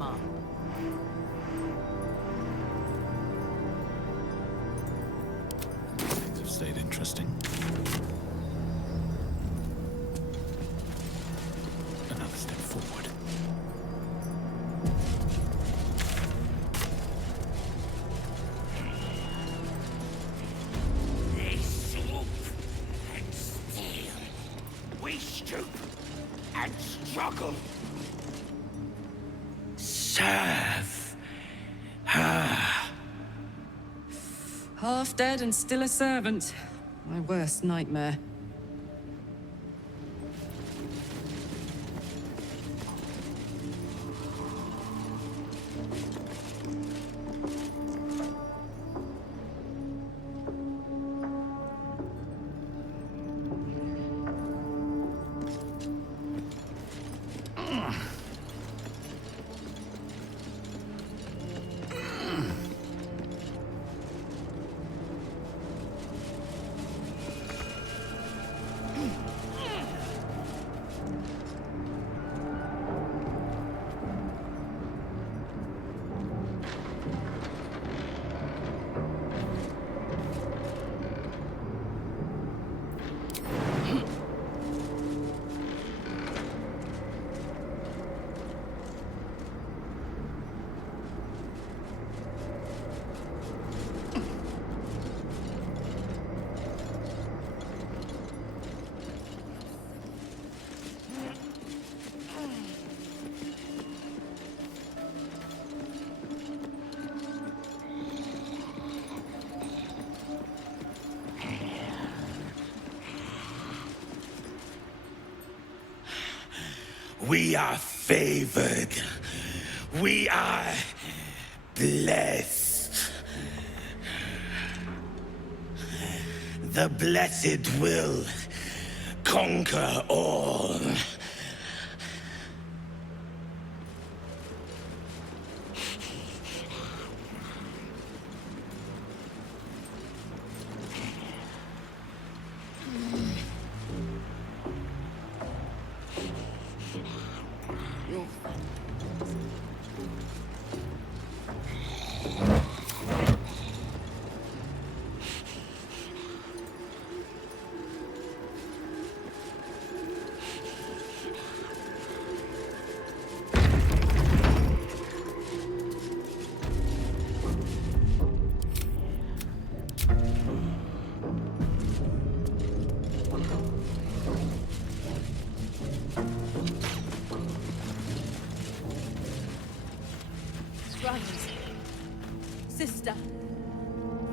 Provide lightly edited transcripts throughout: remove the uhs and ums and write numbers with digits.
armor. Things have stayed interesting. Another step forward. They swoop and steal. We stoop and struggle. Serve. Half dead and still a servant. My worst nightmare. We are favored. We are blessed. The blessed will conquer all. Brothers, sister,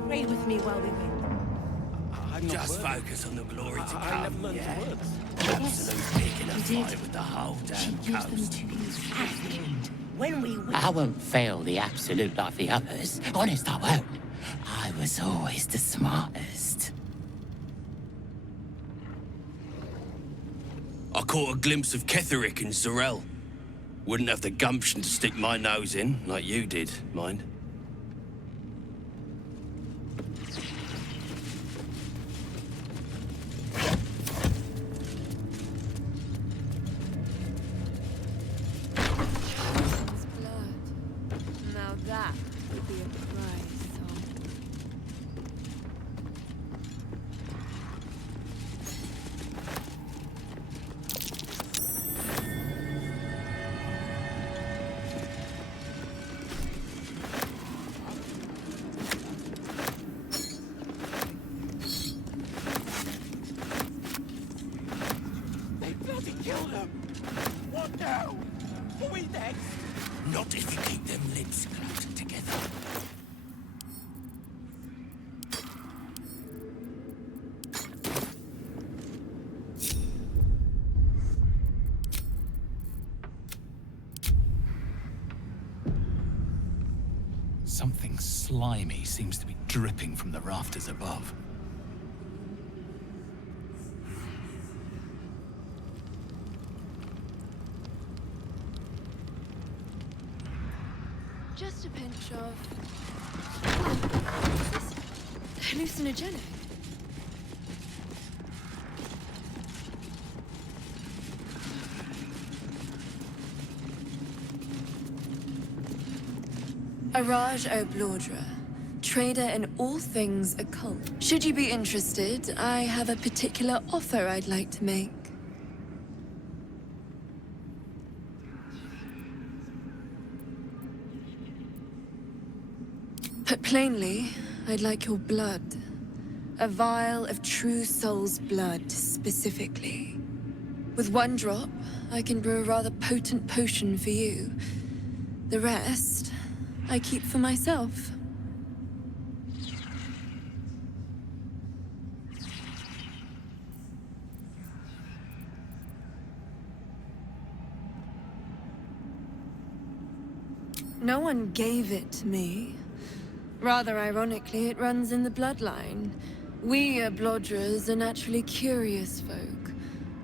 pray with me while we wait. Just focus on the glory to come, yeah? Yes, Absolute picking a you did. fight with the whole She damn used them coast. to use and when we win. I won't fail the absolute like the others. Honest, I won't. I was always the smartest. I caught a glimpse of Ketheric and Zorel. Wouldn't have the gumption to stick my nose in, like you did, mind. His blood. Now that would be a prize song. They bloody killed him! What now? Are we next? Not if you keep them lips close together. Something slimy seems to be dripping from the rafters above. Just a pinch of... hallucinogenic. Araj O'Blordra, trader in all things occult. Should you be interested, I have a particular offer I'd like to make. Put plainly, I'd like your blood. A vial of true soul's blood, specifically. With one drop, I can brew a rather potent potion for you. The rest, I keep for myself. No one gave it to me. Rather ironically, it runs in the bloodline. We Blodras are naturally curious folk.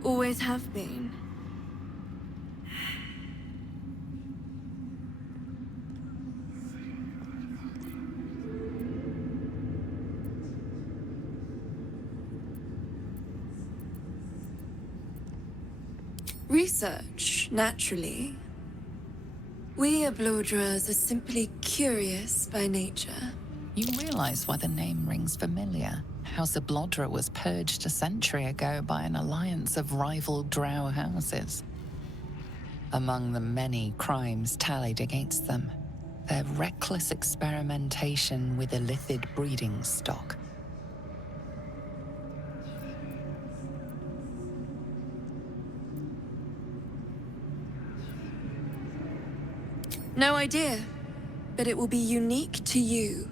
Always have been. Research, naturally. We Blodras are simply curious by nature. You realize why the name rings familiar? House of Blodra was purged a century ago by an alliance of rival drow houses. Among the many crimes tallied against them, their reckless experimentation with illithid breeding stock. No idea, but it will be unique to you.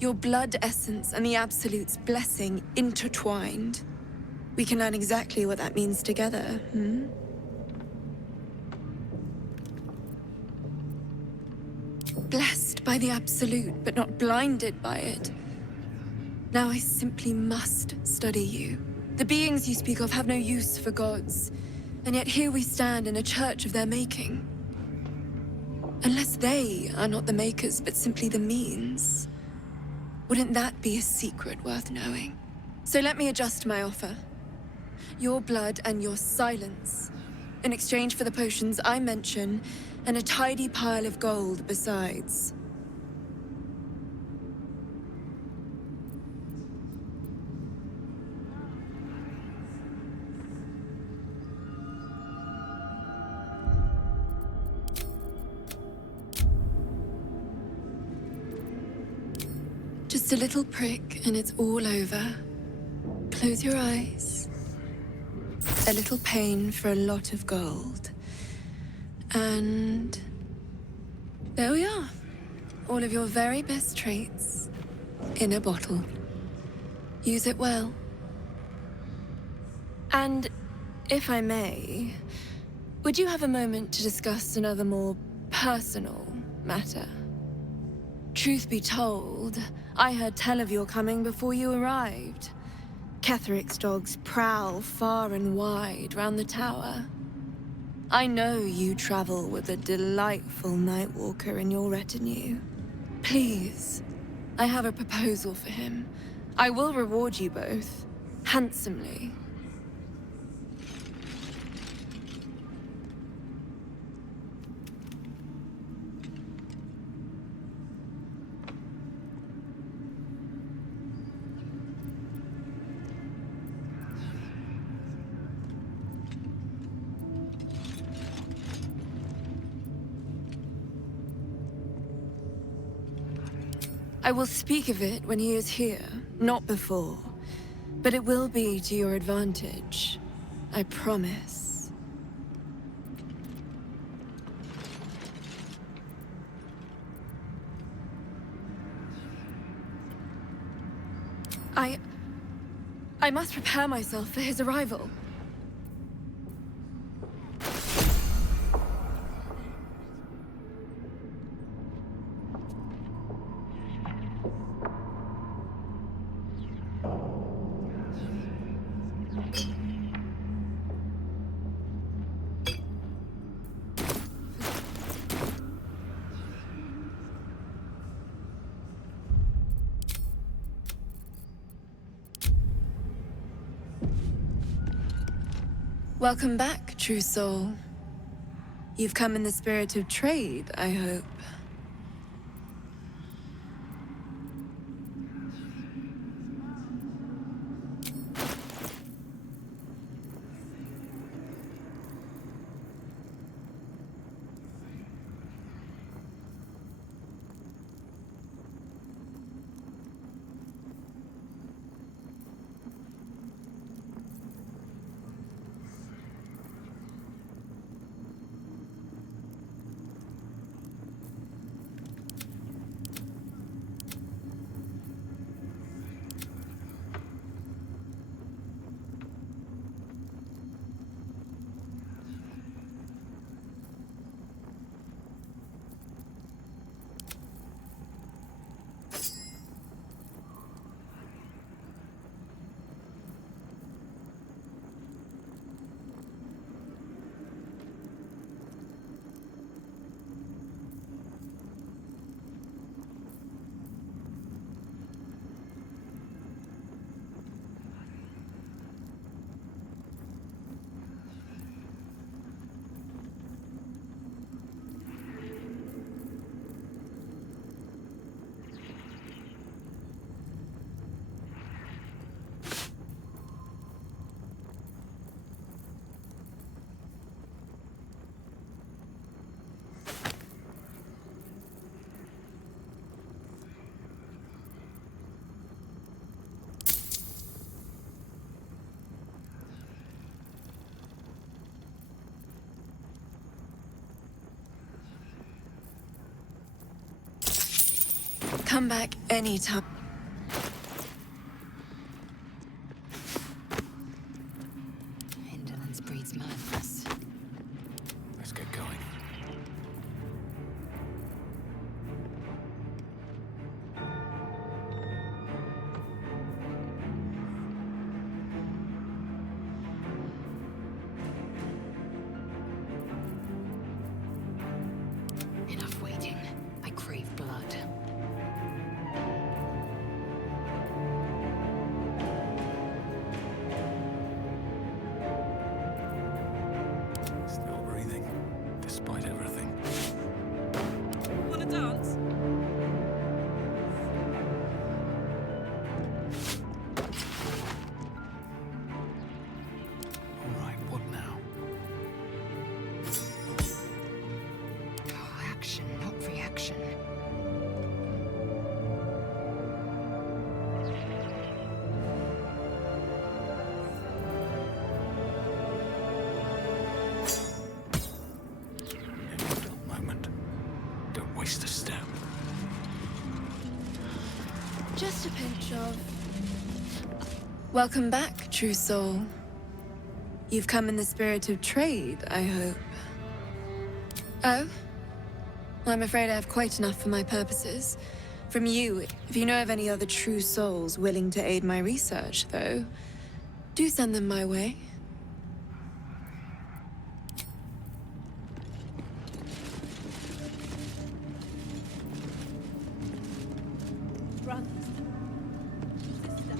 Your blood essence and the Absolute's blessing intertwined. We can learn exactly what that means together, Blessed by the Absolute, but not blinded by it. Now I simply must study you. The beings you speak of have no use for gods, and yet here we stand in a church of their making. Unless they are not the makers, but simply the means. Wouldn't that be a secret worth knowing? So let me adjust my offer. Your blood and your silence, in exchange for the potions I mention, and a tidy pile of gold besides. Just a little prick and it's all over. Close your eyes. A little pain for a lot of gold. And there we are. All of your very best traits in a bottle. Use it well. And if I may, would you have a moment to discuss another more personal matter? Truth be told, I heard tell of your coming before you arrived. Ketheric's dogs prowl far and wide round the tower. I know you travel with a delightful Nightwalker in your retinue. Please, I have a proposal for him. I will reward you both, handsomely. I will speak of it when he is here, not before. But it will be to your advantage. I promise. I must prepare myself for his arrival. Welcome back, true soul. You've come in the spirit of trade, I hope. come back anytime. Indolence breeds madness. Let's get going. Enough waiting. I crave blood. Still breathing, despite everything. Wanna dance? All right, what now? Oh, action, not reaction. Pivotal moment. Don't waste a step. Just a pinch of... Welcome back, true soul. You've come in the spirit of trade, I hope. Oh? Well, I'm afraid I have quite enough for my purposes. From you, if you know of any other true souls willing to aid my research, though, do send them my way. Brothers. Sister.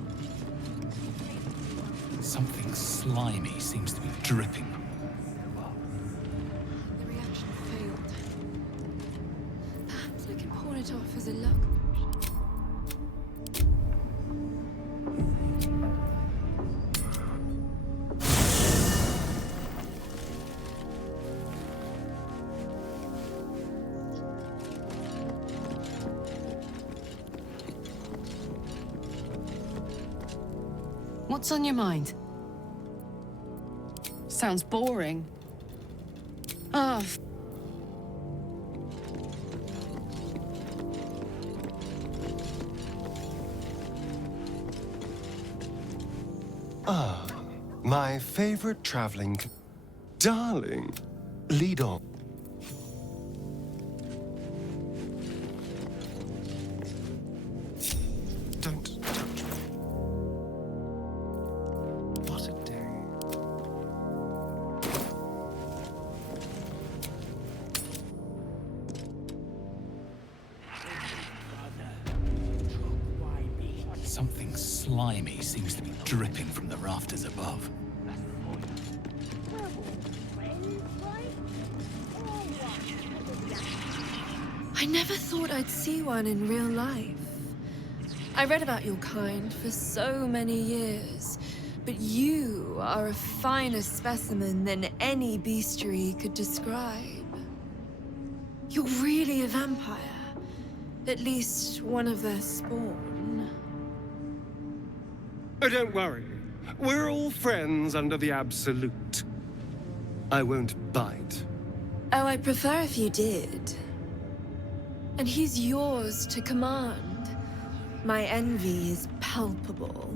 Something slimy seems to be dripping. The reaction failed. Perhaps I can pawn it off as a luck. What's on your mind? Sounds boring. Ah, Ah, my favorite traveling... Darling, lead on. Don't touch me. What a day. Something slimy seems to be dripping from the rafters above. I never thought I'd see one in real life. I read about your kind for so many years, but you are a finer specimen than any bestiary could describe. You're really a vampire. At least one of their spawn. Oh, don't worry. We're all friends under the Absolute. I won't bite. Oh, I'd prefer if you did. And he's yours to command. My envy is palpable.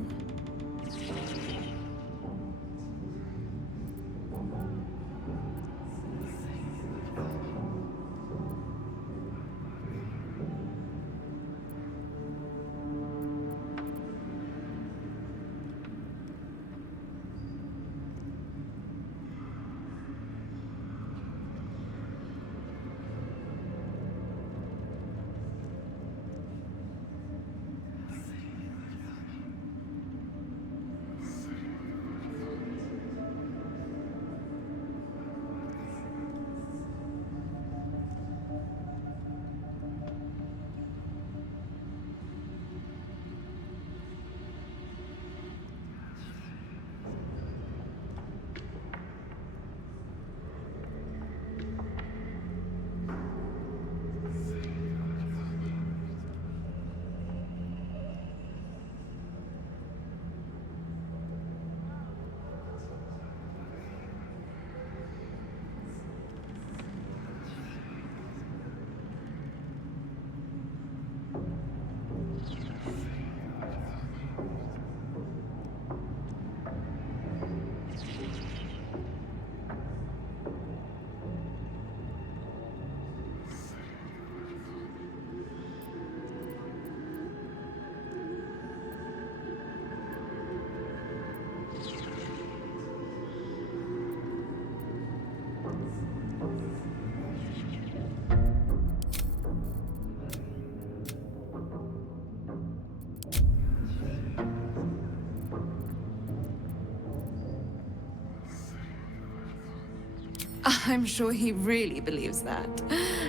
I'm sure he really believes that.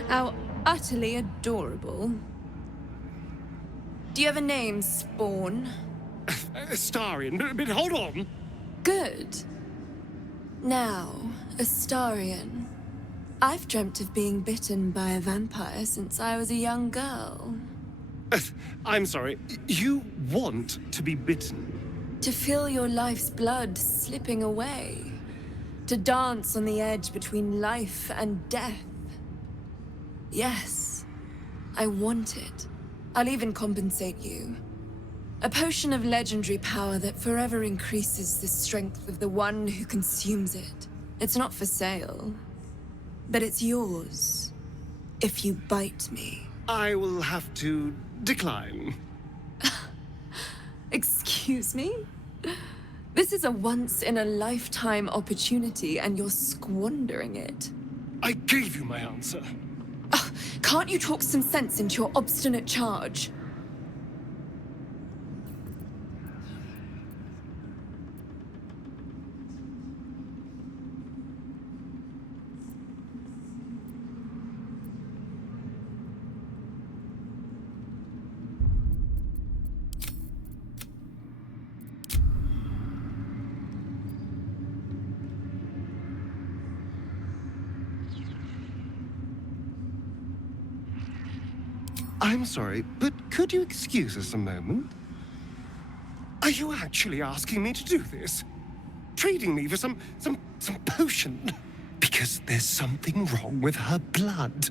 How utterly adorable. Do you have a name, Spawn? Astarion, but hold on. Good. Now, Astarion. I've dreamt of being bitten by a vampire since I was a young girl. I'm sorry, you want to be bitten? To feel your life's blood slipping away. To dance on the edge between life and death. Yes, I want it. I'll even compensate you. A potion of legendary power that forever increases the strength of the one who consumes it. It's not for sale, but it's yours if you bite me. I will have to decline. Excuse me? This is a once-in-a-lifetime opportunity, and you're squandering it. I gave you my answer. Can't you talk some sense into your obstinate charge? I'm sorry, but could you excuse us a moment? Are you actually asking me to do this? Trading me for some potion? Because there's something wrong with her blood.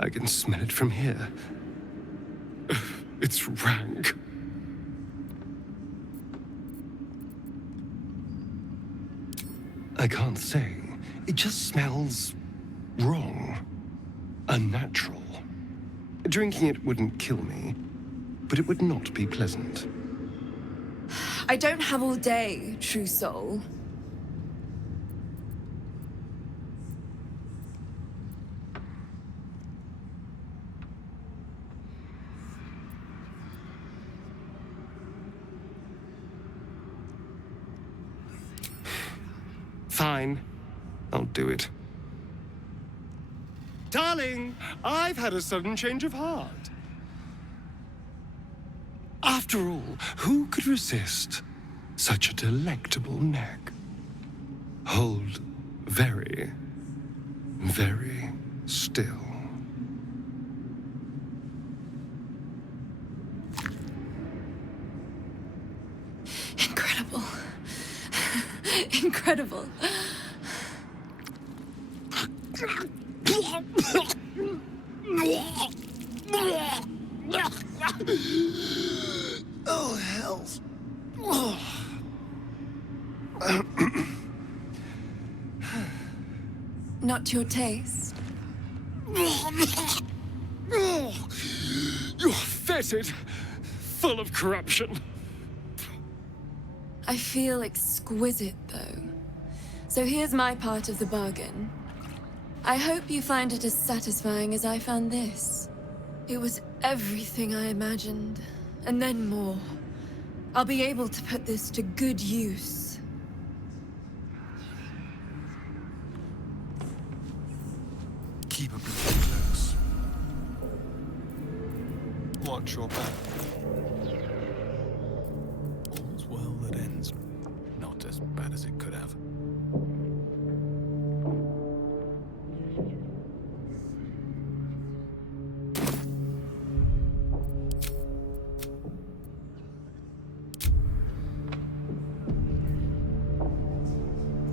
I can smell it from here. It's rank. I can't say. It just smells wrong. Unnatural. Drinking it wouldn't kill me, but it would not be pleasant. I don't have all day, true soul. Fine. I'll do it. Darling, I've had a sudden change of heart. After all, who could resist such a delectable neck? Hold very, very still. Incredible. Incredible. Oh, hells. Not your taste. You're fetid, full of corruption. I feel exquisite, though. So here's my part of the bargain. I hope you find it as satisfying as I found this. It was everything I imagined, and then more. I'll be able to put this to good use. Keep a bit close. Watch your back. All's well that ends. Not as bad as it could have.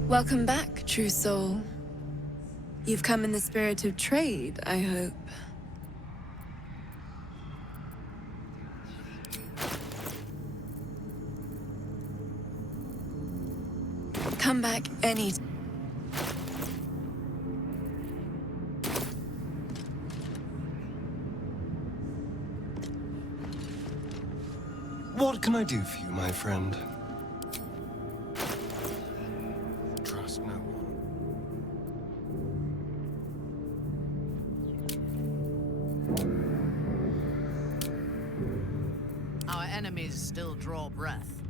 Welcome back, true soul. You've come in the spirit of trade, I hope. Come back any time. What can I do for you, my friend? Trust no one. Our enemies still draw breath.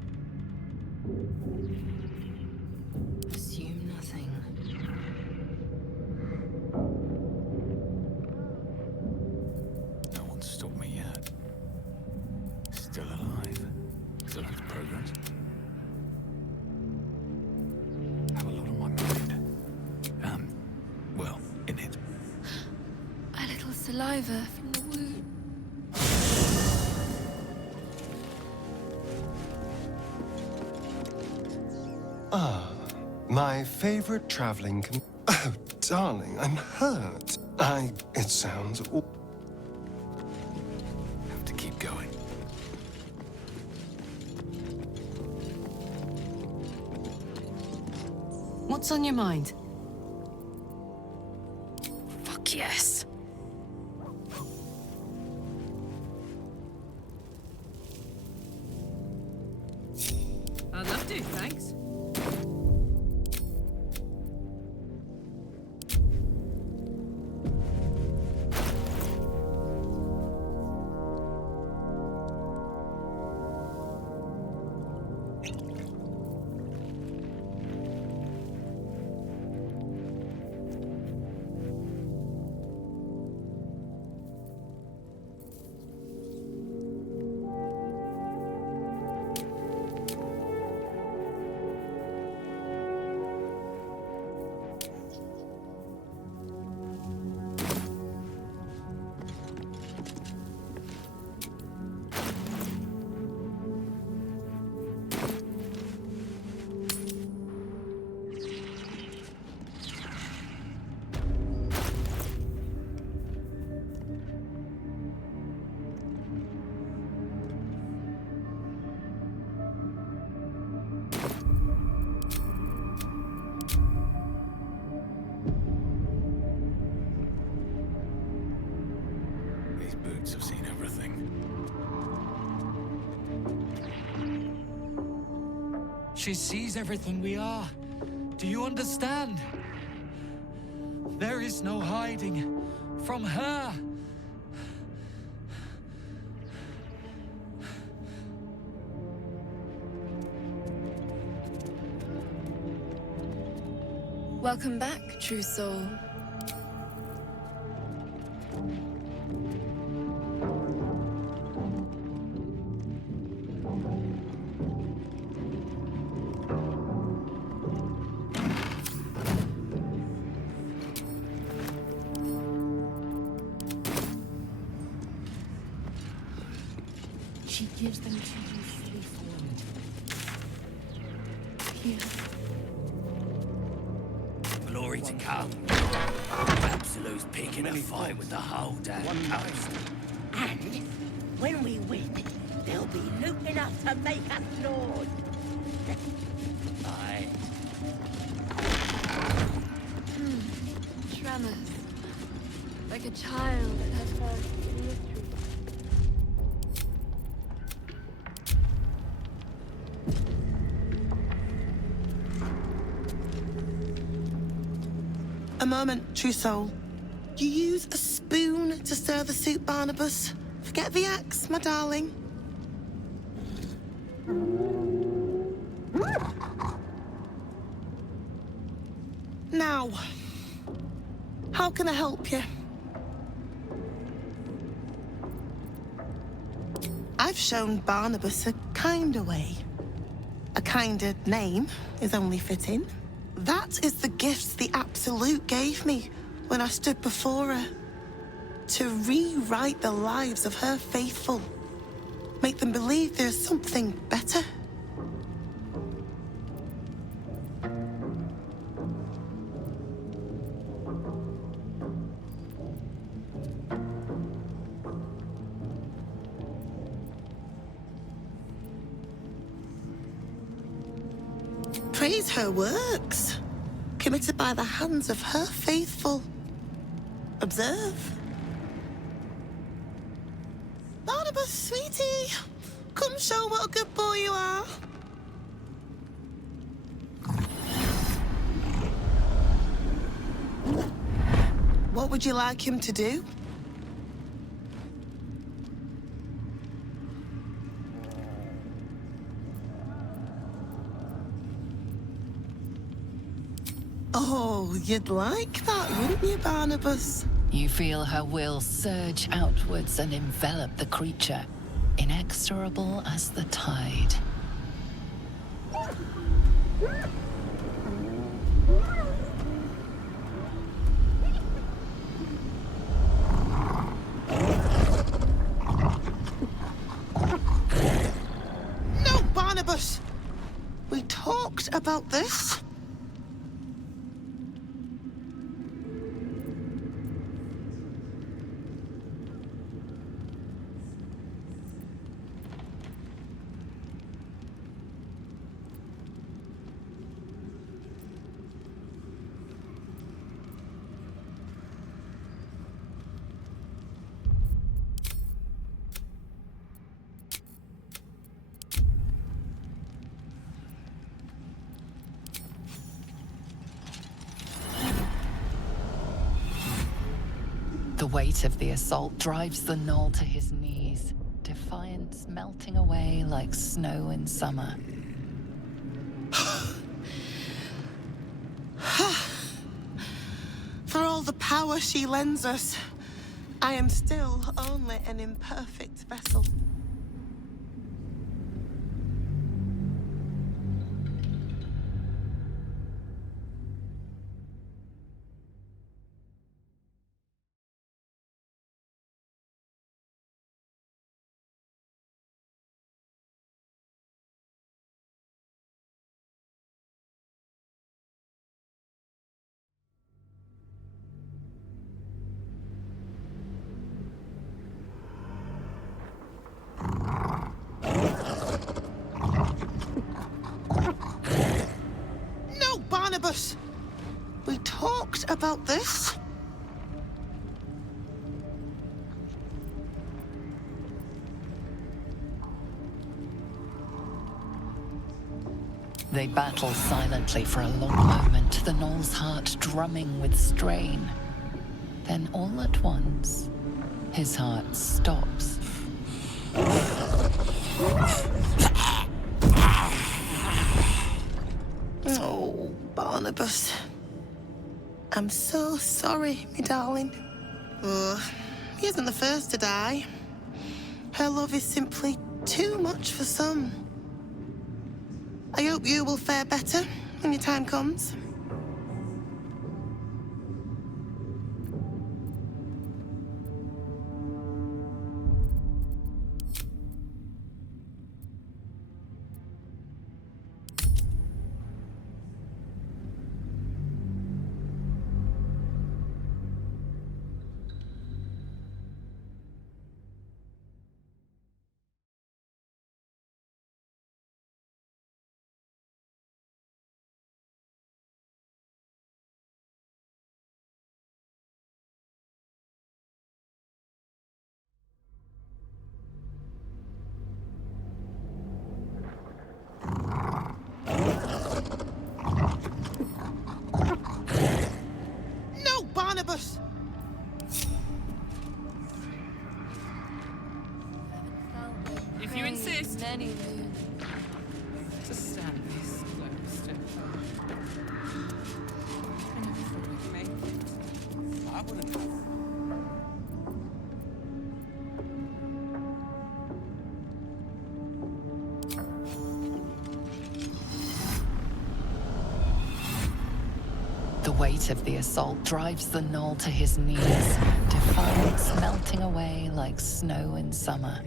Assume nothing. saliva from the wound. Ah, my favorite traveling Oh, darling, I'm hurt. It sounds Have to keep going. What's on your mind? Fuck yes. I'd love to, thanks. These boots have seen everything. She sees everything we are. Do you understand? There is no hiding from her. Welcome back, true soul. She gives them to you fully formed. Here. Glory to come. Absolute's picking a fight with the whole damn coast. And when we win, there'll be loot enough to make us lords. Aye. Tremors. Like a child at her first mystery. A moment, true soul. You use a spoon to stir the soup, Barnabas. Forget the axe, my darling. Now, how can I help you? I've shown Barnabas a kinder way. A kinder name is only fitting. That is the gift the Absolute gave me when I stood before her. To rewrite the lives of her faithful. Make them believe there's something better. Praise her works, committed by the hands of her faithful. Observe. Barnabas, sweetie, come show what a good boy you are. What would you like him to do? Oh, you'd like that, wouldn't you, Barnabas? You feel her will surge outwards and envelop the creature, inexorable as the tide. Barnabas! We talked about this. The weight of the assault drives the gnoll to his knees, defiance melting away like snow in summer. For all the power she lends us, I am still only an imperfect vessel. No, Barnabas! We talked about this. They battle silently for a long moment, the gnoll's heart drumming with strain. Then all at once, his heart stops. Oh, Barnabas. I'm so sorry, me darling. He isn't the first to die. Her love is simply too much for some. I hope you will fare better when your time comes. No, Barnabas! If you insist. Many Just stand this close to I wouldn't have. The weight of the assault drives the gnoll to his knees, defiance melting away like snow in summer.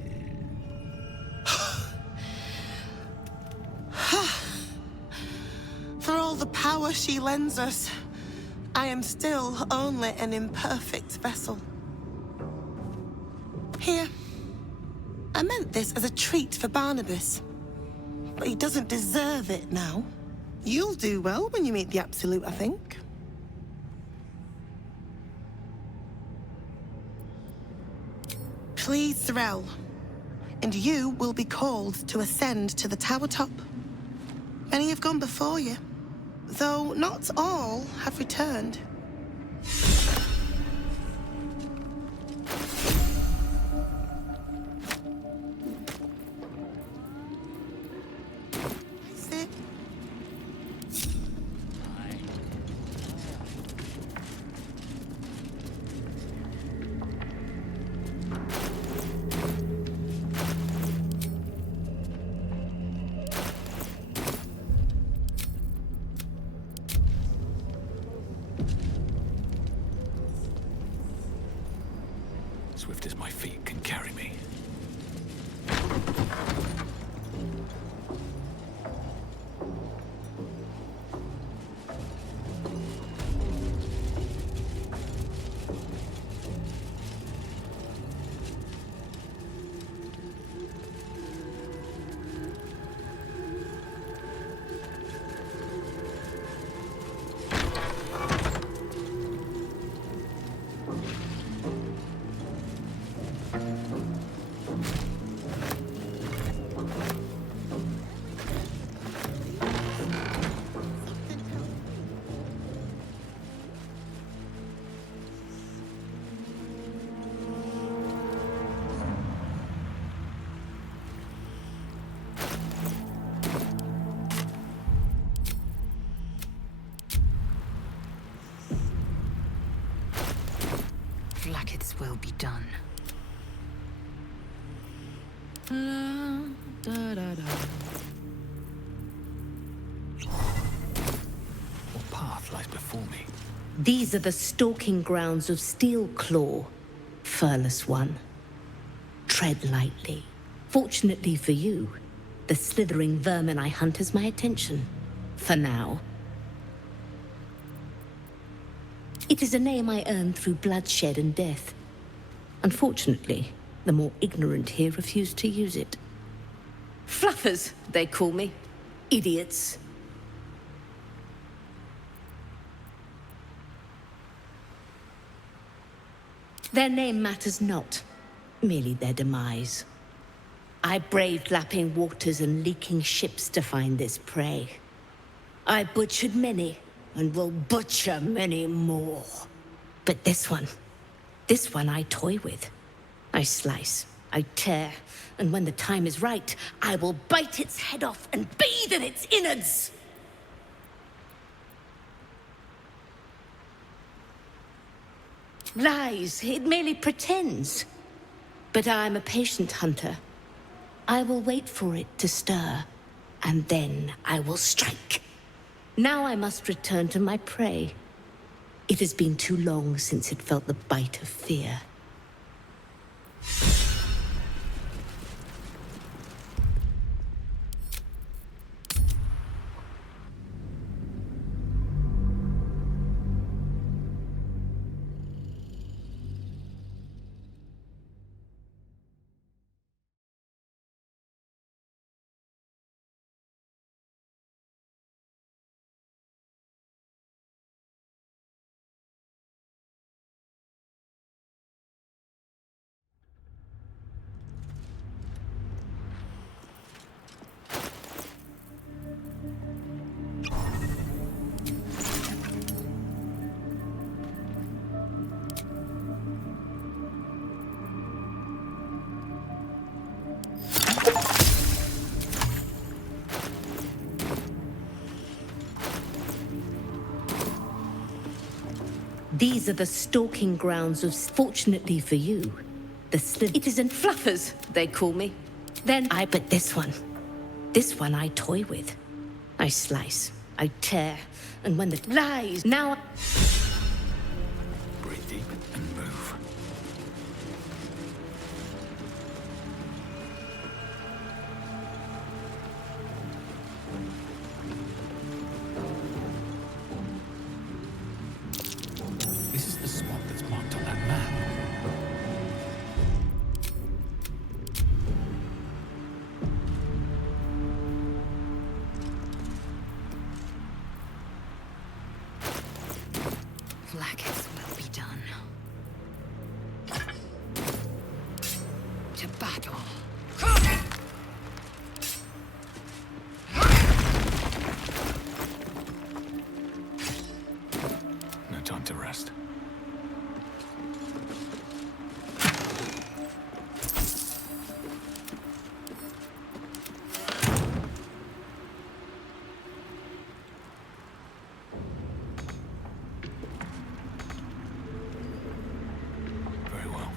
For all the power she lends us, I am still only an imperfect vessel. Here. I meant this as a treat for Barnabas. But he doesn't deserve it now. You'll do well when you meet the Absolute, I think. Please, Threll. And you will be called to ascend to the tower top. Many have gone before you, though not all have returned. Sit. Swift as my feet can carry me. will be done. What path lies before me? These are the stalking grounds of Steelclaw, furless one. Tread lightly. Fortunately for you, the slithering vermin I hunt has my attention. For now. It is a name I earned through bloodshed and death. Unfortunately, the more ignorant here refuse to use it. Fluffers, they call me. Idiots. Their name matters not, merely their demise. I braved lapping waters and leaking ships to find this prey. I butchered many, and will butcher many more. But this one I toy with. I slice, I tear, and when the time is right, I will bite its head off and bathe in its innards! Lies, it merely pretends. But I'm a patient hunter. I will wait for it to stir, and then I will strike. Now I must return to my prey. It has been too long since it felt the bite of fear. These are the stalking grounds of... Fortunately for you, the slip... It isn't fluffers, they call me. But this one I toy with. I slice, I tear, and when the... Lies, now... Breathe deep and move. This is the spot that's marked on that map. Blackest will be done. To battle. No time to rest. Very well.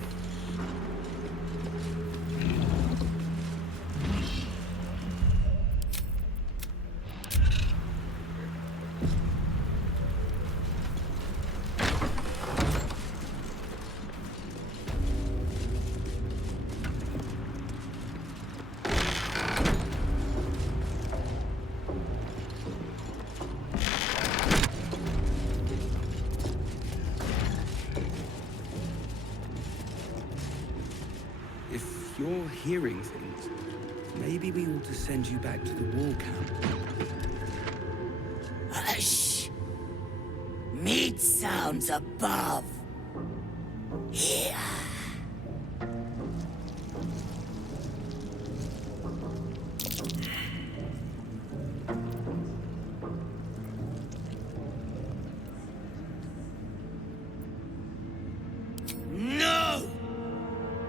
If you're hearing things, maybe we ought to send you back to the war camp. Hush! Meat sounds above. Here. No!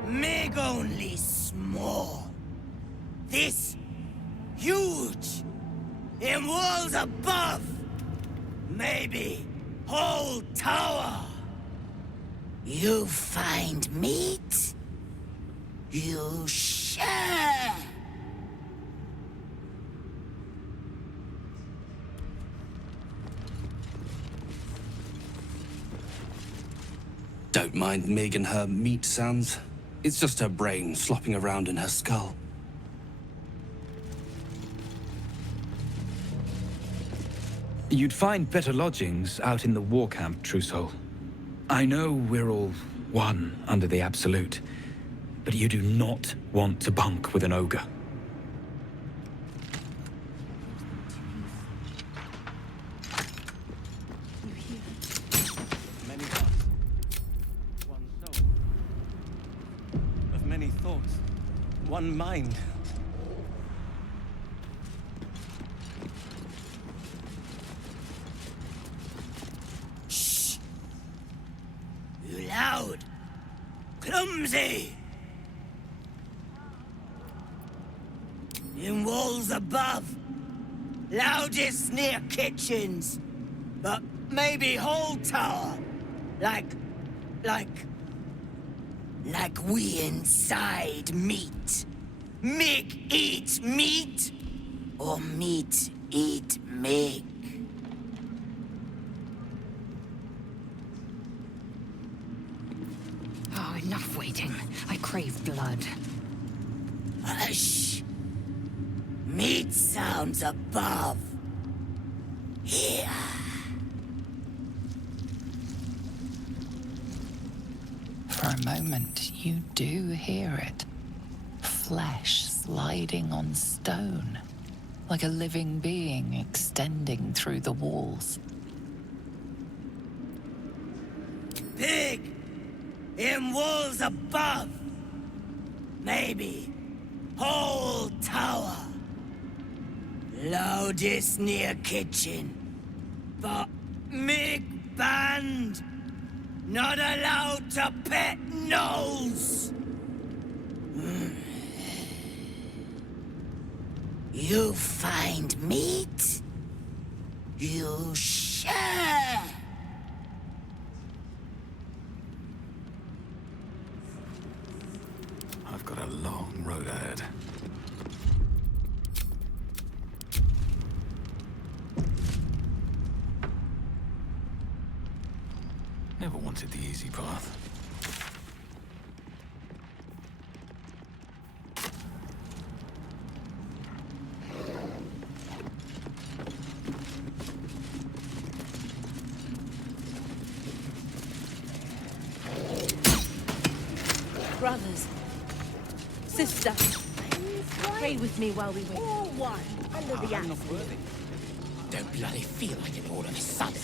Meg only small. This huge. In walls above. Maybe whole tower. You find meat? You share? Don't mind Mig and her meat sounds. It's just her brain slopping around in her skull. You'd find better lodgings out in the war camp, True Soul. I know we're all one under the Absolute, but you do not want to bunk with an ogre. Many hearts, one soul. Of many thoughts, one mind. Shh! You loud! Clumsy! In walls above, loudest near kitchens, but maybe whole tower, like we inside meat. Mig eat meat, or meat eat Mig. Oh, enough waiting. I crave blood. Hush! Meat sounds above. Here. For a moment, you do hear it. Flesh sliding on stone, like a living being extending through the walls. Pig! In walls above! Maybe whole tower. Loudest near kitchen. But Mig banned. Not allowed to pet nose. You find meat? You share. I've got a long road ahead. Never wanted the easy path. Brothers, sister, pray with me while we wait. All one under the I'm not worthy. Don't bloody feel like it all of a sudden.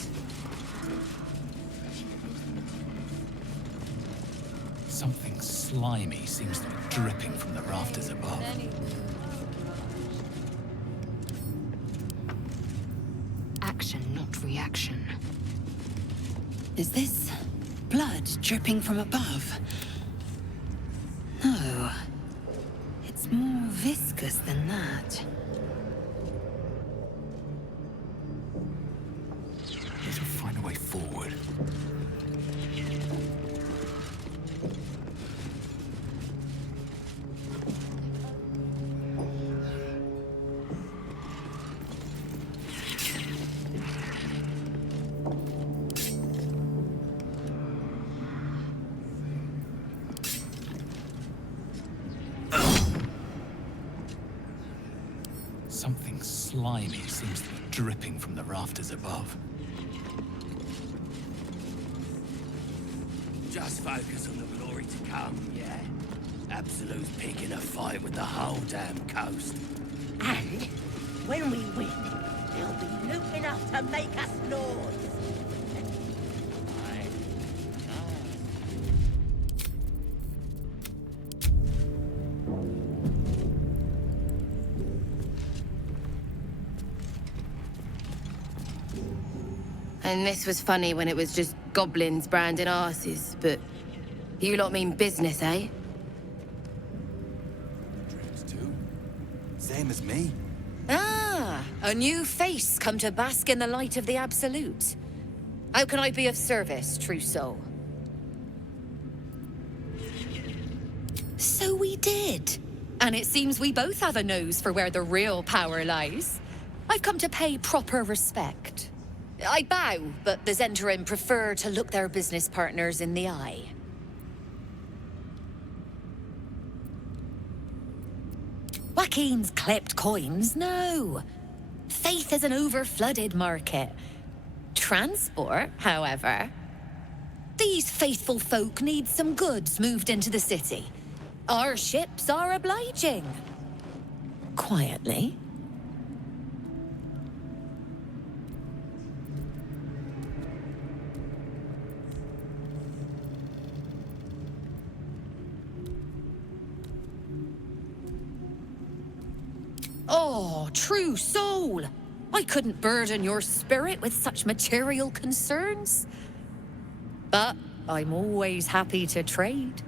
Something slimy seems to be dripping from the rafters above. Action, not reaction. Is this blood dripping from above? No. It's more viscous than that. Need to find a way forward. Something slimy seems to be dripping from the rafters above. Just focus on the glory to come, yeah? Absolute's picking a fight with the whole damn coast. And when we win, there'll be loot enough to make us lords. And this was funny when it was just goblins branding arses, but you lot mean business, eh? Drinks too? Same as me. Ah, a new face come to bask in the light of the Absolute. How can I be of service, true soul? So we did. And it seems we both have a nose for where the real power lies. I've come to pay proper respect. I bow, but the Zentarim prefer to look their business partners in the eye. Joaquin's clipped coins? No. Faith is an overflooded market. Transport, however. These faithful folk need some goods moved into the city. Our ships are obliging. Quietly. Oh, true soul! I couldn't burden your spirit with such material concerns. But I'm always happy to trade.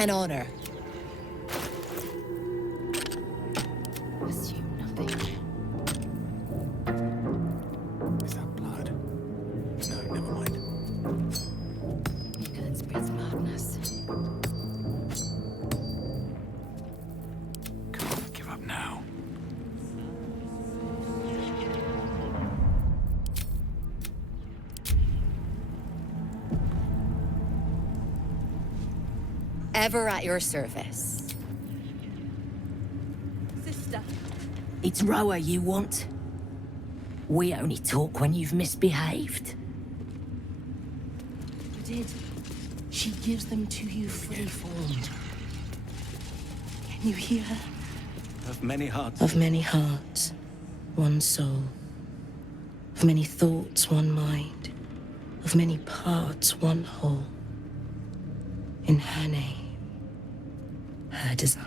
An honor. Assume nothing. Is that blood? No, never mind. Ignorance breeds madness. Can't give up now. Ever at your service. Sister. It's Roa you want. We only talk when you've misbehaved. You did. She gives them to you free-formed. Can you hear her? Of many hearts. Of many hearts, one soul. Of many thoughts, one mind. Of many parts, one whole. In her name, her design.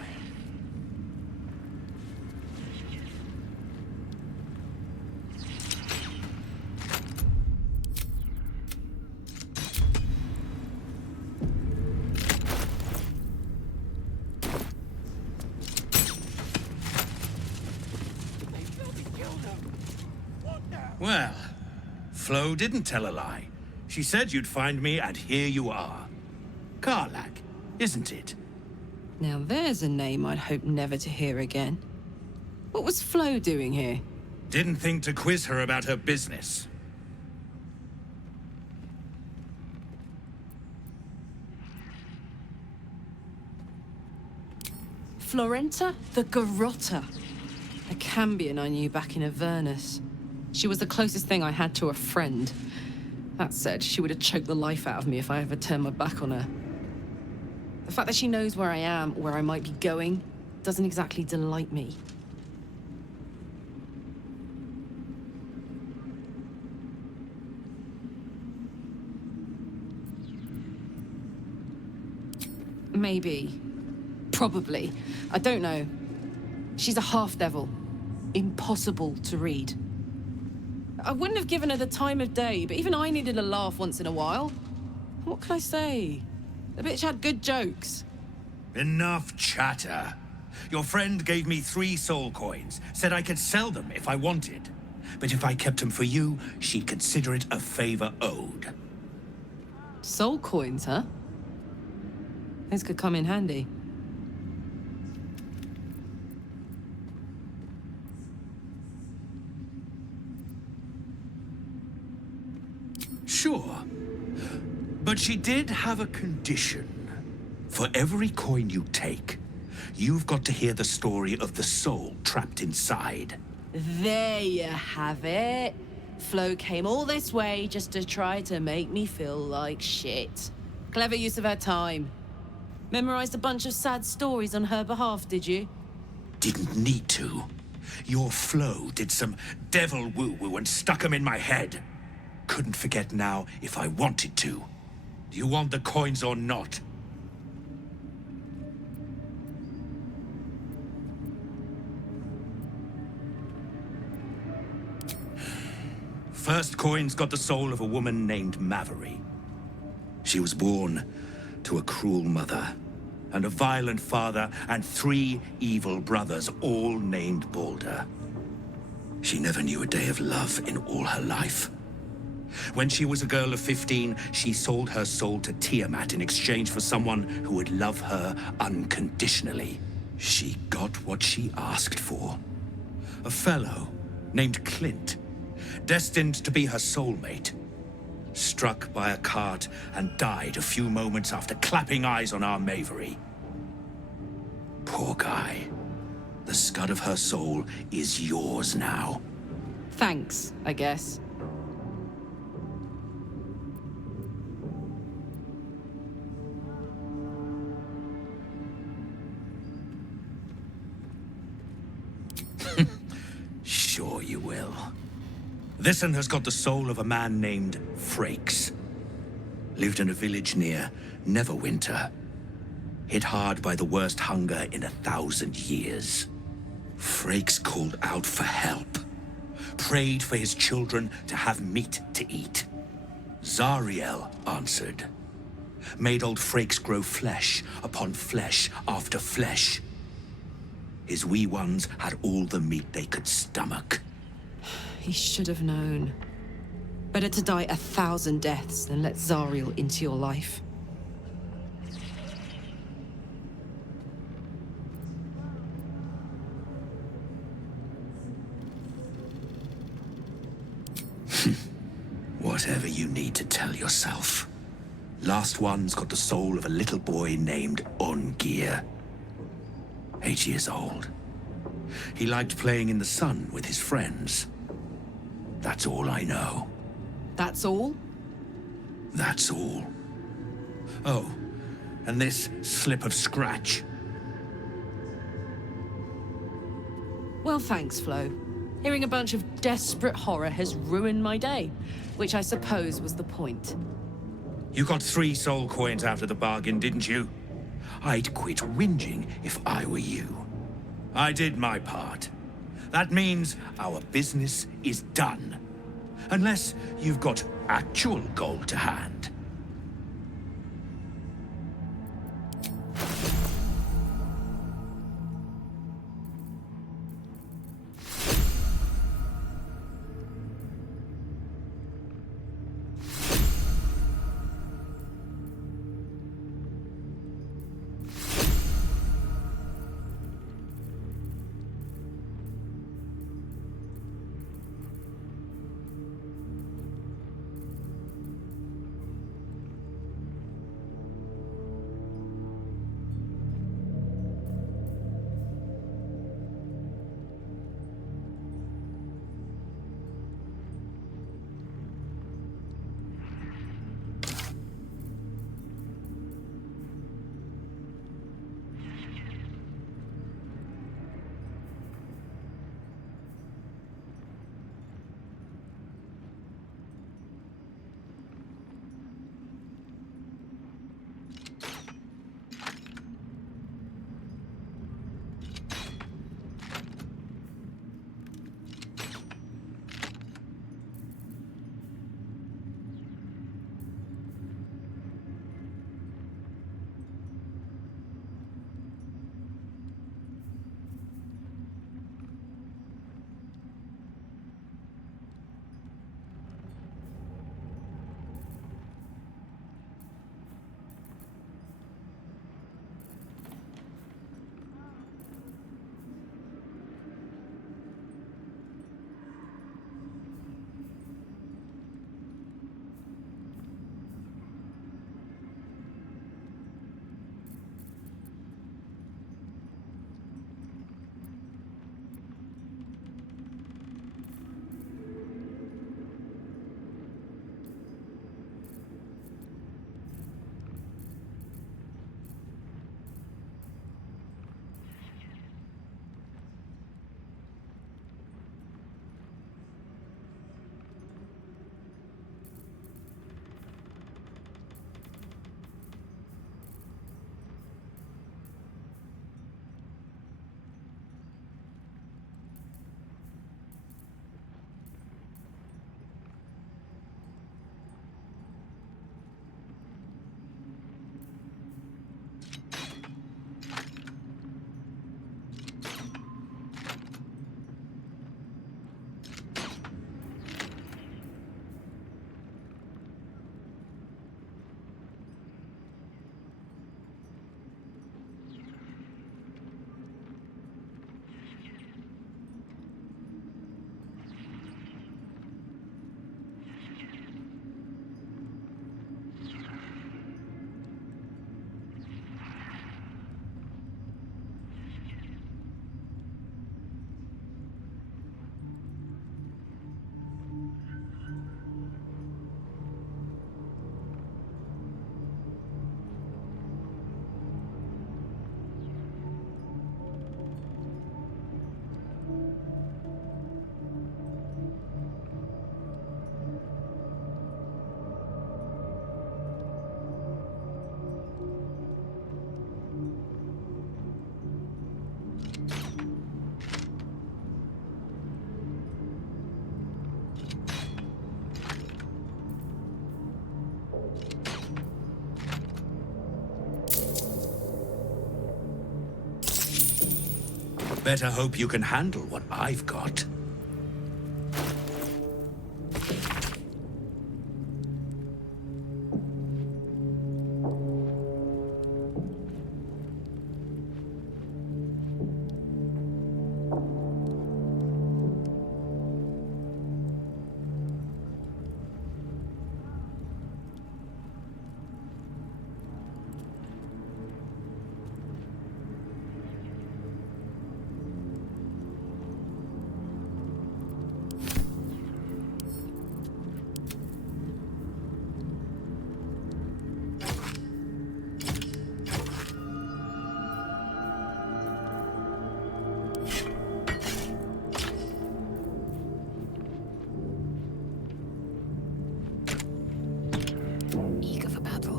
Well, Flo didn't tell a lie. She said you'd find me, and here you are. Karlach, isn't it? Now there's a name I'd hope never to hear again. What was Flo doing here? Didn't think to quiz her about her business. Florenta the Garrotta. A Cambion I knew back in Avernus. She was the closest thing I had to a friend. That said, she would have choked the life out of me if I ever turned my back on her. The fact that she knows where I am, where I might be going, doesn't exactly delight me. Maybe. Probably. I don't know. She's a half-devil. Impossible to read. I wouldn't have given her the time of day, but even I needed a laugh once in a while. What can I say? The bitch had good jokes. Enough chatter. Your friend gave me 3 soul coins, said I could sell them if I wanted. But if I kept them for you, she'd consider it a favor owed. Soul coins, huh? This could come in handy. Sure. But she did have a condition. For every coin you take, you've got to hear the story of the soul trapped inside. There you have it. Flo came all this way just to try to make me feel like shit. Clever use of her time. Memorized a bunch of sad stories on her behalf, did you? Didn't need to. Your Flo did some devil woo-woo and stuck 'em in my head. Couldn't forget now if I wanted to. Do you want the coins or not? First coin's got the soul of a woman named Maveri. She was born to a cruel mother, and a violent father, and 3 evil brothers, all named Baldur. She never knew a day of love in all her life. When she was a girl of 15, she sold her soul to Tiamat in exchange for someone who would love her unconditionally. She got what she asked for. A fellow named Clint, destined to be her soulmate. Struck by a cart and died a few moments after clapping eyes on our Maveri. Poor guy. The scud of her soul is yours now. Thanks, I guess. Sure you will. This one has got the soul of a man named Frakes. Lived in a village near Neverwinter. Hit hard by the worst hunger in 1,000 years. Frakes called out for help. Prayed for his children to have meat to eat. Zariel answered. made old Frakes grow flesh upon flesh after flesh. His wee ones had all the meat they could stomach. He should have known. Better to die 1,000 deaths than let Zariel into your life. Whatever you need to tell yourself. Last one's got the soul of a little boy named Ongir. 8 years old. He liked playing in the sun with his friends. That's all I know. That's all? That's all. Oh, and this slip of scratch. Well, thanks, Flo. Hearing a bunch of desperate horror has ruined my day, which I suppose was the point. You got 3 soul coins out of the bargain, didn't you? I'd quit whinging if I were you. I did my part. That means our business is done. Unless you've got actual gold to hand. Better hope you can handle what I've got. Eager for battle.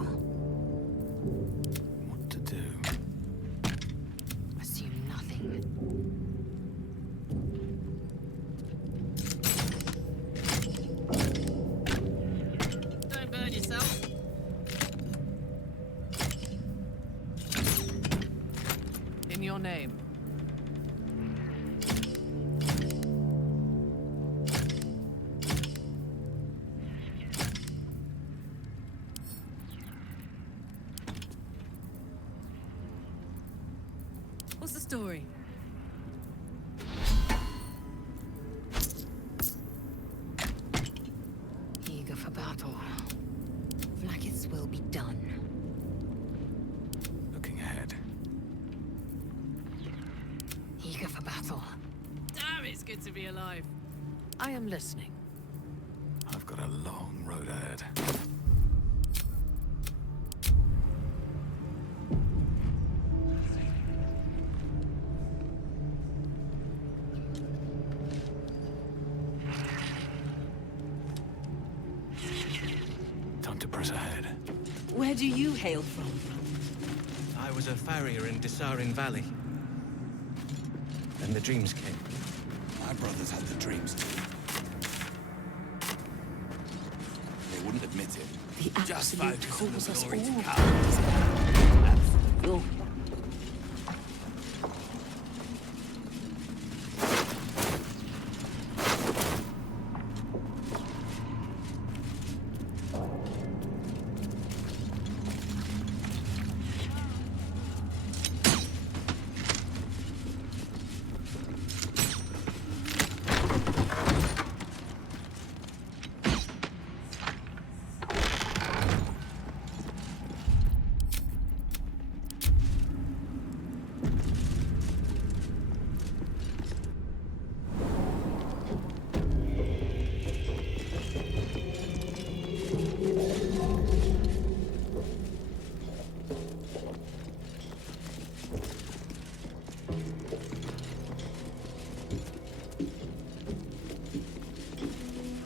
What to do? Assume nothing. Don't burn yourself. In your name. What's the story? Eager for battle. Vlaakith's will be done. Looking ahead. Eager for battle. Damn, it's good to be alive. I am listening. I've got a long road ahead. Time to press ahead. Where do you hail from? I was a farrier in Desarin Valley. Then the dreams came. My brothers had the dreams too. They wouldn't admit it. The Just absolute focus calls on us the all. glory to come. You're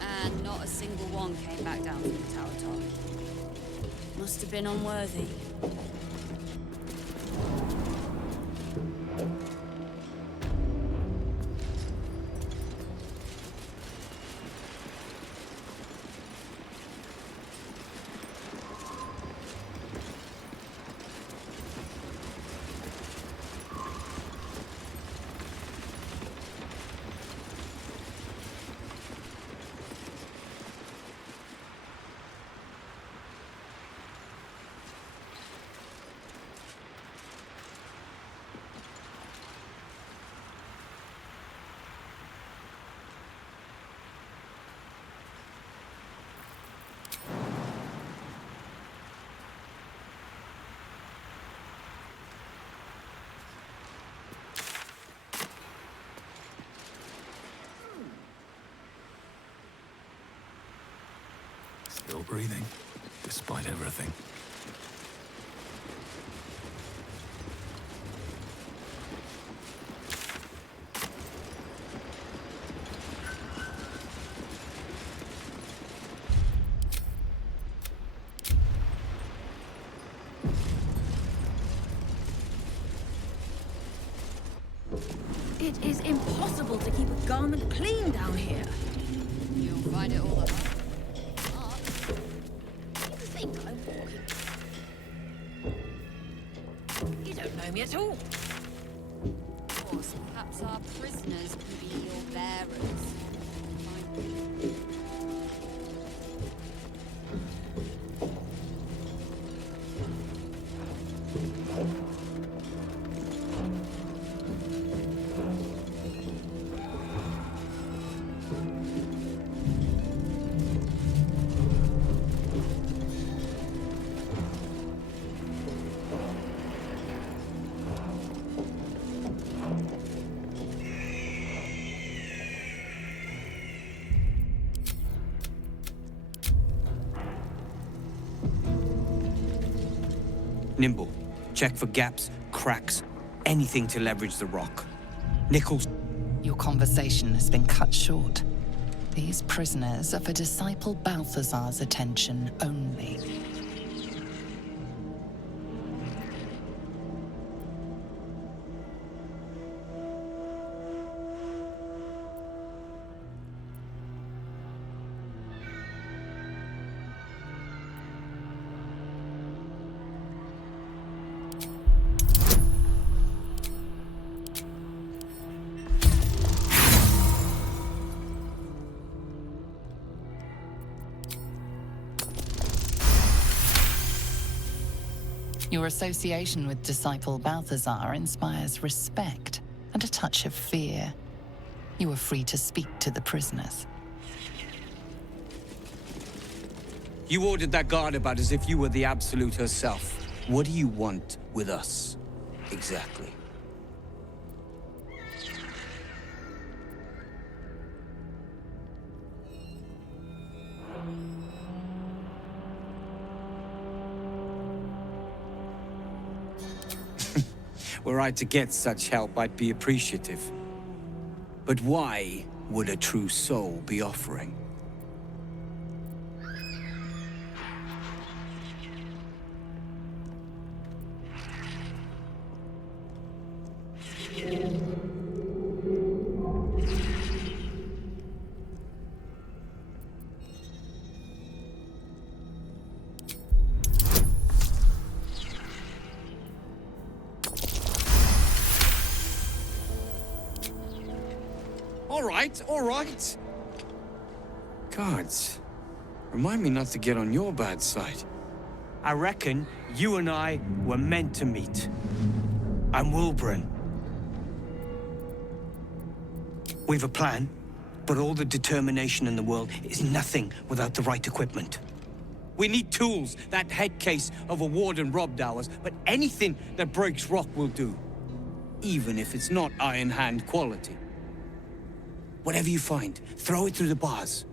And not a single one came back down from the tower top. Must have been unworthy. Still breathing, despite everything. It is impossible to keep a garment clean down here. You'll find it all the hard. You think I'm walking? You don't know me at all. course, perhaps our prisoners can be your bearers. Nimble, check for gaps, cracks, anything to leverage the rock. Nichols. Your conversation has been cut short. These prisoners are for Disciple Balthazar's attention only. Your association with Disciple Balthazar inspires respect and a touch of fear. You are free to speak to the prisoners. You ordered that guard about as if you were the Absolute herself. What do you want with us, exactly? Were I to get such help, I'd be appreciative. But why would a true soul be offering? All right. Guards, remind me not to get on your bad side. I reckon you and I were meant to meet. I'm Wilburn. We've a plan, but all the determination in the world is nothing without the right equipment. We need tools. That head case of a warden robbed ours, but anything that breaks rock will do. Even if it's not Iron Hand quality. Whatever you find, throw it through the bars.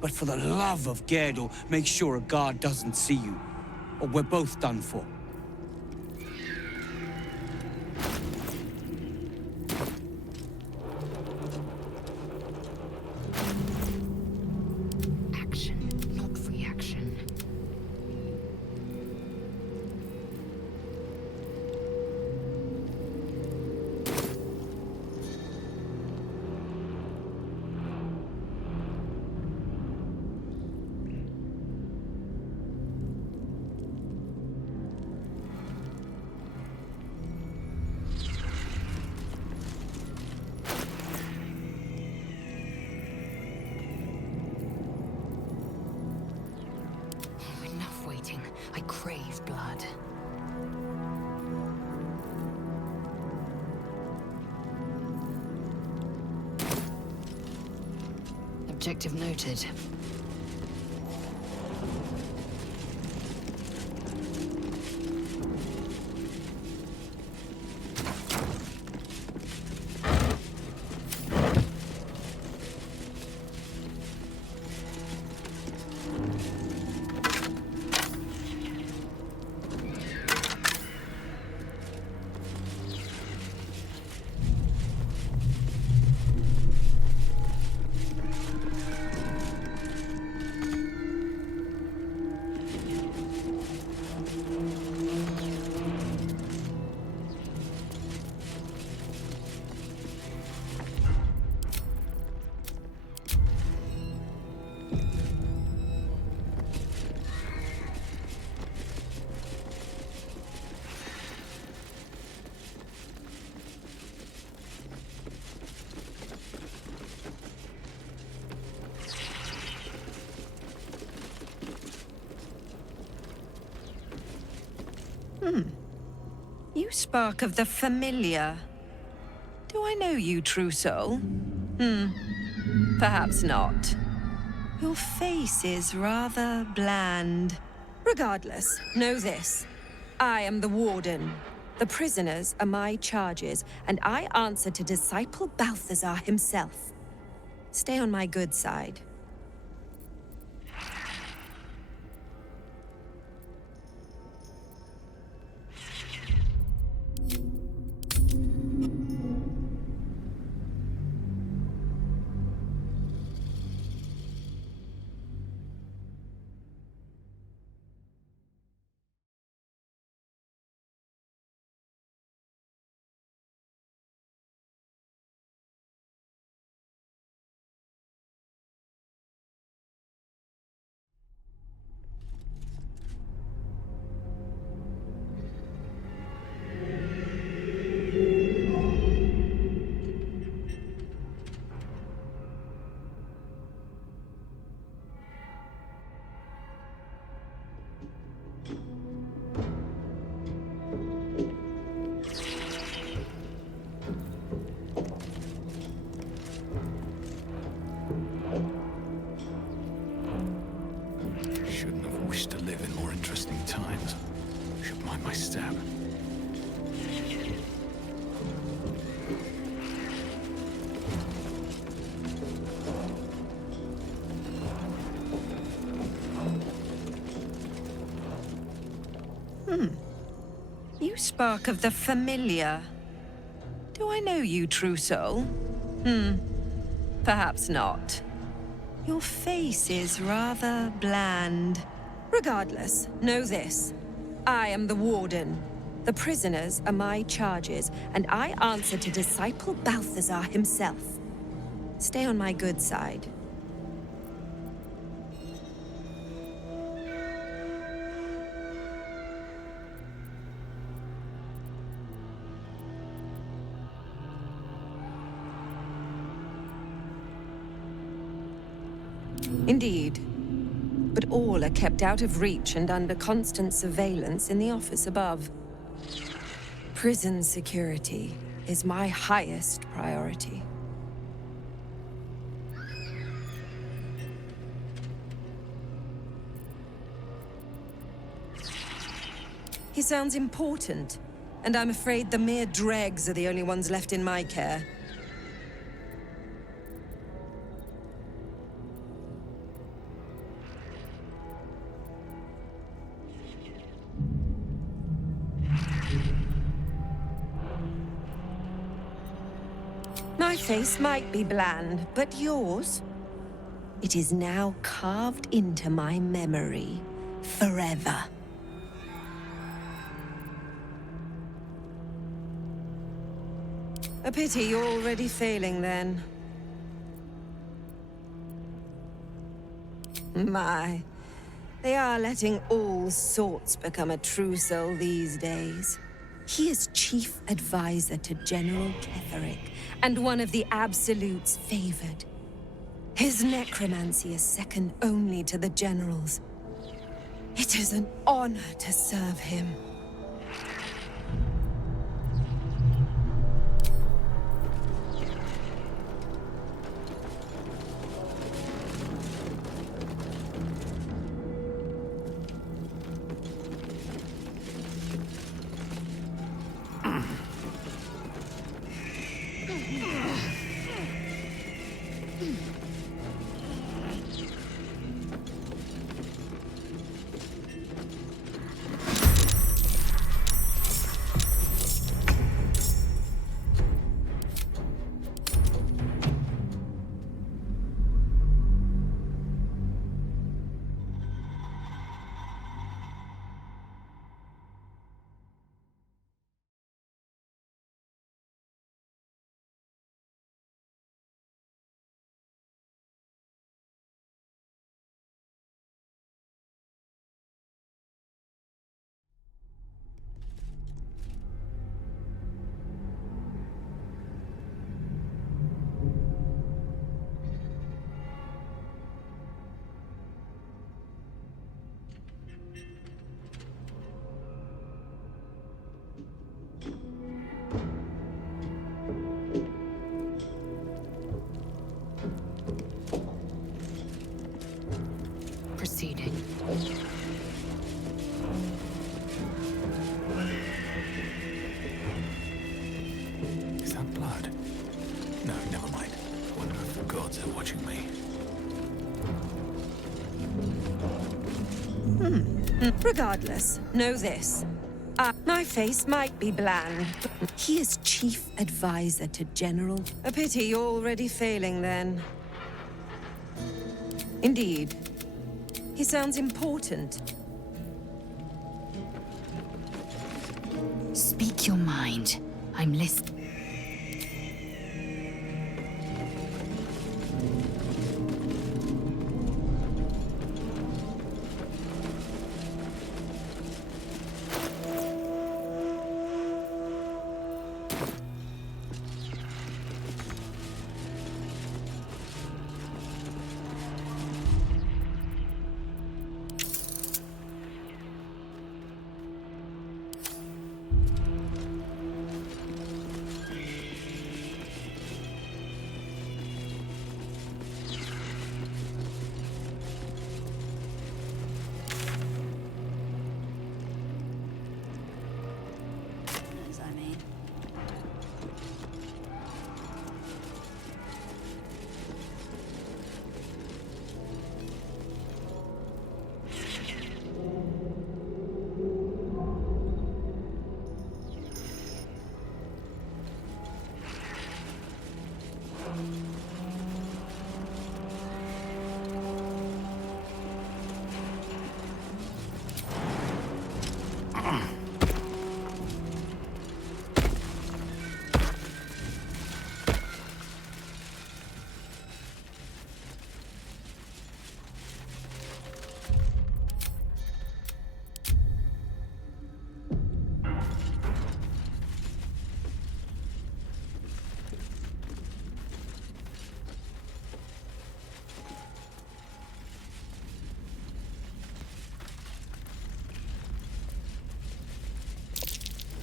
But for the love of Gerdel, make sure a guard doesn't see you, or we're both done for. Action, not reaction. I crave blood. Objective noted. You spark of the familiar. Do I know you, true soul? Perhaps not. Your face is rather bland. Regardless, know this. I am the warden. The prisoners are my charges, and I answer to Disciple Balthazar himself. Stay on my good side. Shouldn't have wished to live in more interesting times. Should mind my step. You spark of the familiar. Do I know you, true soul? Perhaps not. Your face is rather bland. Regardless, know this. I am the warden. The prisoners are my charges, and I answer to Disciple Balthazar himself. Stay on my good side. Indeed. But all are kept out of reach and under constant surveillance in the office above. Prison security is my highest priority. He sounds important, and I'm afraid the mere dregs are the only ones left in my care. My face might be bland, but yours? It is now carved into my memory, forever. A pity you're already failing, then. My, they are letting all sorts become a true soul these days. He is chief advisor to General Ketherick, and one of the Absolute's favored. His necromancy is second only to the General's. It is an honor to serve him. blood. No, never mind. I wonder if the gods are watching me. Regardless, know this. My face might be bland. He is chief advisor to General. A pity you're already failing then. Indeed. He sounds important. Speak your mind. I'm listening.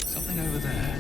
Something over there.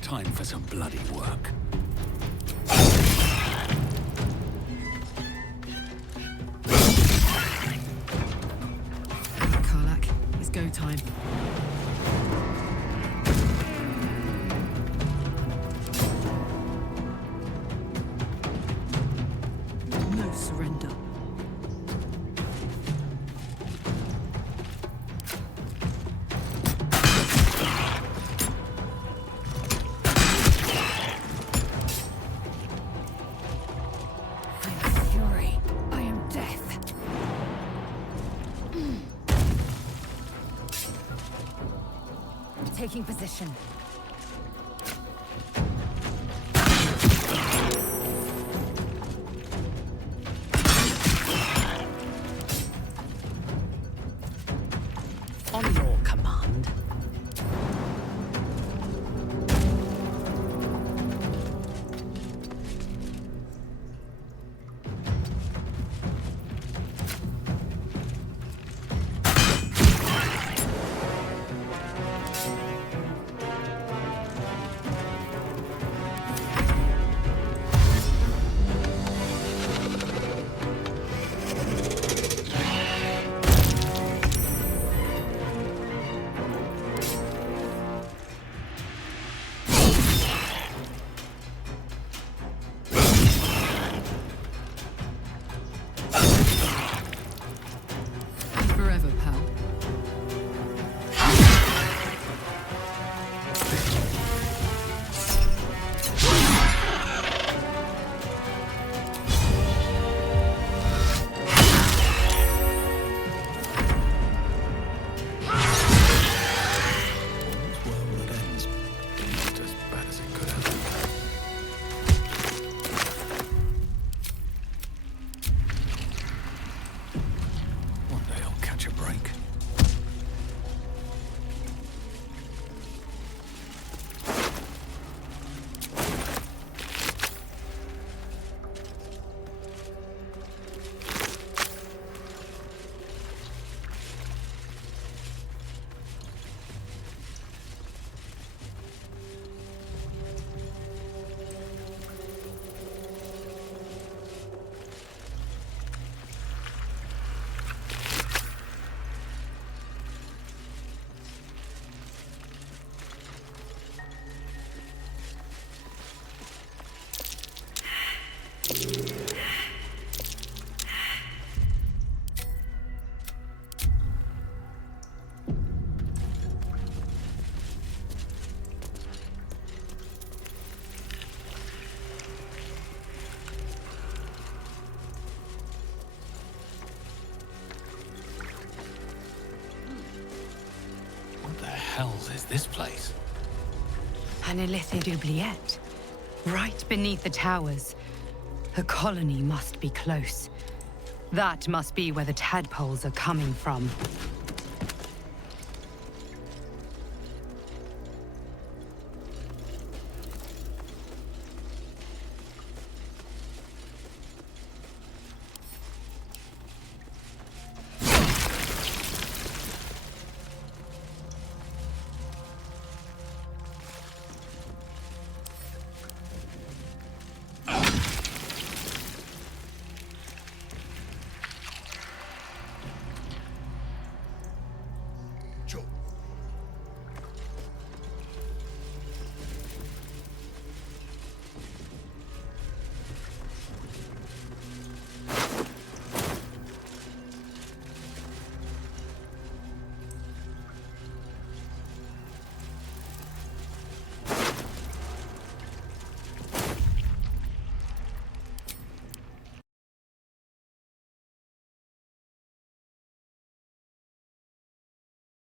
Time for some bloody work. Karlak, it's go time. No surrender. Taking position. On your command. Hell is this place? An illithid oubliette. Right beneath the towers. The colony must be close. That must be where the tadpoles are coming from.